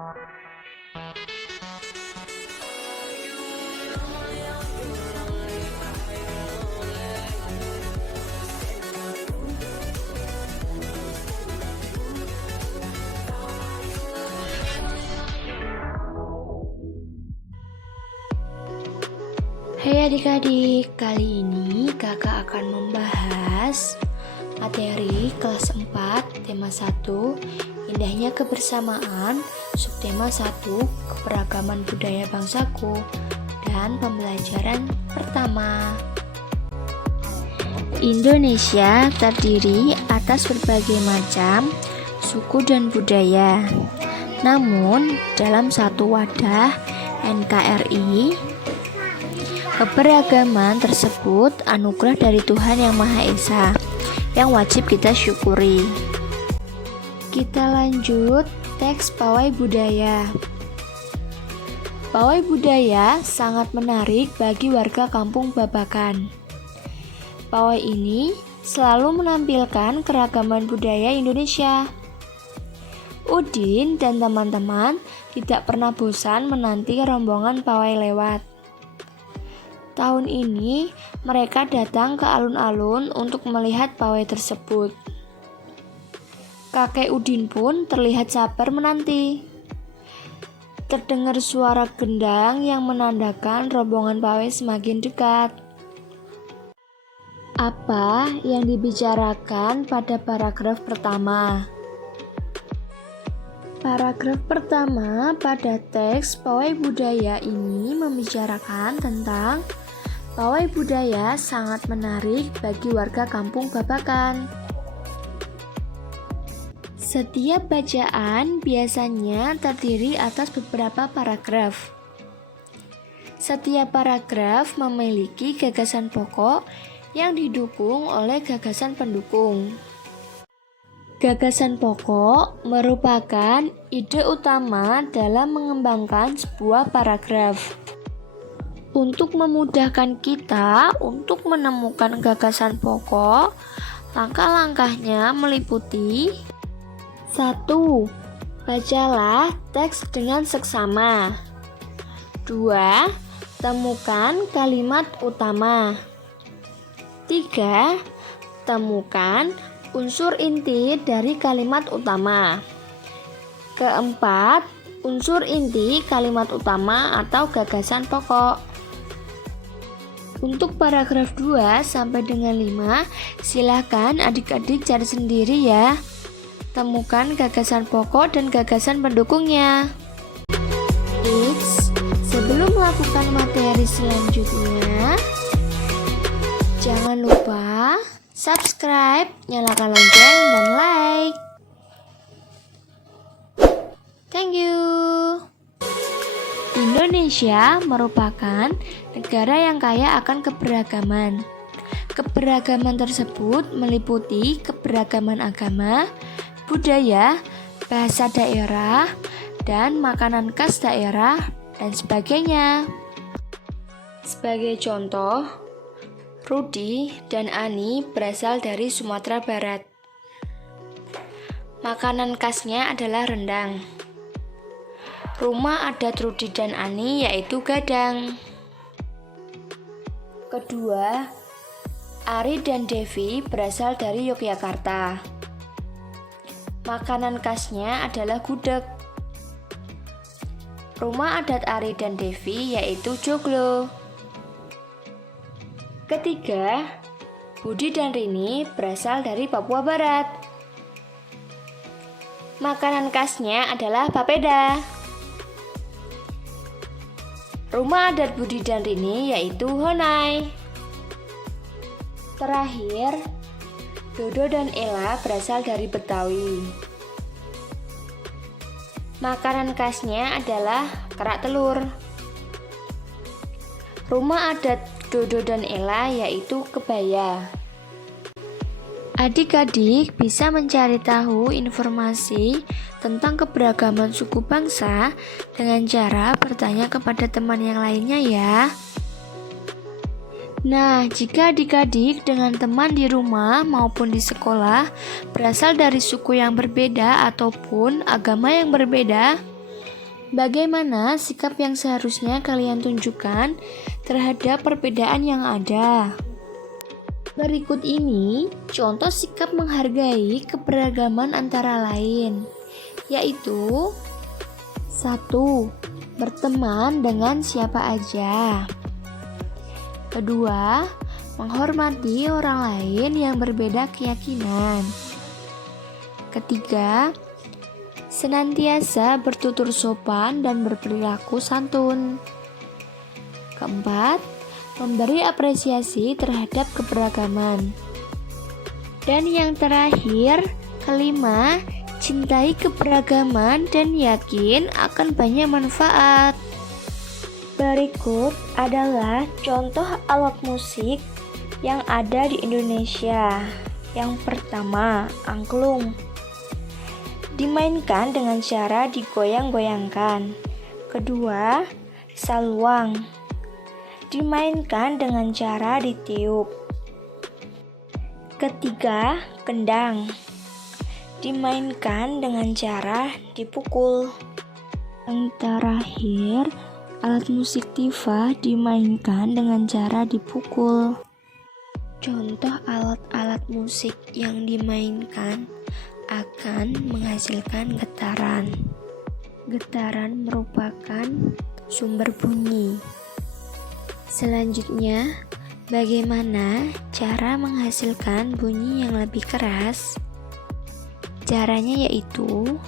Hai adik-adik, kali ini kakak akan membahas materi kelas 4, tema 1, indahnya kebersamaan, subtema 1, keberagaman budaya bangsaku, dan pembelajaran pertama. Indonesia terdiri atas berbagai macam suku dan budaya. Namun, dalam satu wadah NKRI, keberagaman tersebut anugerah dari Tuhan Yang Maha Esa yang wajib kita syukuri. Kita lanjut teks Pawai Budaya. Pawai budaya sangat menarik bagi warga kampung Babakan. Pawai ini selalu menampilkan keragaman budaya Indonesia. Udin dan teman-teman tidak pernah bosan menanti rombongan pawai lewat. Tahun ini, mereka datang ke alun-alun untuk melihat pawai tersebut. Kakek Udin pun terlihat sabar menanti. Terdengar suara gendang yang menandakan rombongan pawai semakin dekat. Apa yang dibicarakan pada paragraf pertama? Paragraf pertama pada teks Pawai Budaya ini membicarakan tentang pawai budaya sangat menarik bagi warga kampung Babakan. Setiap bacaan biasanya terdiri atas beberapa paragraf. Setiap paragraf memiliki gagasan pokok yang didukung oleh gagasan pendukung. Gagasan pokok merupakan ide utama dalam mengembangkan sebuah paragraf. Untuk memudahkan kita untuk menemukan gagasan pokok, langkah-langkahnya meliputi 1. Bacalah teks dengan seksama. 2. Temukan kalimat utama. 3. Temukan unsur inti dari kalimat utama. Keempat, unsur inti kalimat utama atau gagasan pokok. Untuk paragraf 2 sampai dengan 5, silakan adik-adik cari sendiri ya. Temukan gagasan pokok dan gagasan pendukungnya. Sebelum melakukan materi selanjutnya, jangan lupa subscribe, nyalakan lonceng, dan like. Thank you. Indonesia merupakan negara yang kaya akan keberagaman. Keberagaman tersebut meliputi keberagaman agama, budaya, bahasa daerah, dan makanan khas daerah, dan sebagainya. Sebagai contoh, Rudi dan Ani berasal dari Sumatera Barat. Makanan khasnya adalah rendang. Rumah adat Rudi dan Ani yaitu gadang. Kedua, Ari dan Devi berasal dari Yogyakarta. Makanan khasnya adalah gudeg. Rumah adat Ari dan Devi yaitu joglo. Ketiga, Budi dan Rini berasal dari Papua Barat. Makanan khasnya adalah papeda. Rumah adat Budi dan Rini yaitu Honai. Terakhir, Dodo dan Ella berasal dari Betawi. Makanan khasnya adalah kerak telur. Rumah adat Dodo dan Ella yaitu kebaya. Adik-adik bisa mencari tahu informasi tentang keberagaman suku bangsa dengan cara bertanya kepada teman yang lainnya ya. Nah, jika adik-adik dengan teman di rumah maupun di sekolah berasal dari suku yang berbeda ataupun agama yang berbeda, Bagaimana sikap yang seharusnya kalian tunjukkan terhadap perbedaan yang ada? Berikut ini contoh sikap menghargai keberagaman antara lain, yaitu 1. Berteman dengan siapa aja. 2. Menghormati orang lain yang berbeda keyakinan. 3. Senantiasa bertutur sopan dan berperilaku santun. 4. Memberi apresiasi terhadap keberagaman. Dan yang terakhir, 5. Cintai keberagaman dan yakin akan banyak manfaat. Berikut adalah contoh alat musik yang ada di Indonesia. Yang pertama, angklung. Dimainkan dengan cara digoyang-goyangkan. Kedua, saluang. Dimainkan dengan cara ditiup. Ketiga, kendang. Dimainkan dengan cara dipukul. Yang terakhir, alat musik tifa dimainkan dengan cara dipukul. Contoh alat-alat musik yang dimainkan akan menghasilkan getaran. Getaran merupakan sumber bunyi. Selanjutnya, bagaimana cara menghasilkan bunyi yang lebih keras? Caranya yaitu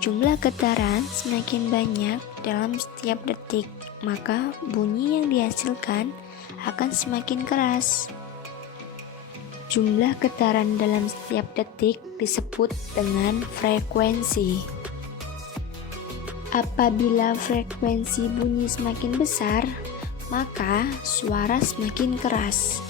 jumlah getaran semakin banyak dalam setiap detik, maka bunyi yang dihasilkan akan semakin keras. Jumlah getaran dalam setiap detik disebut dengan frekuensi. Apabila frekuensi bunyi semakin besar, maka suara semakin keras.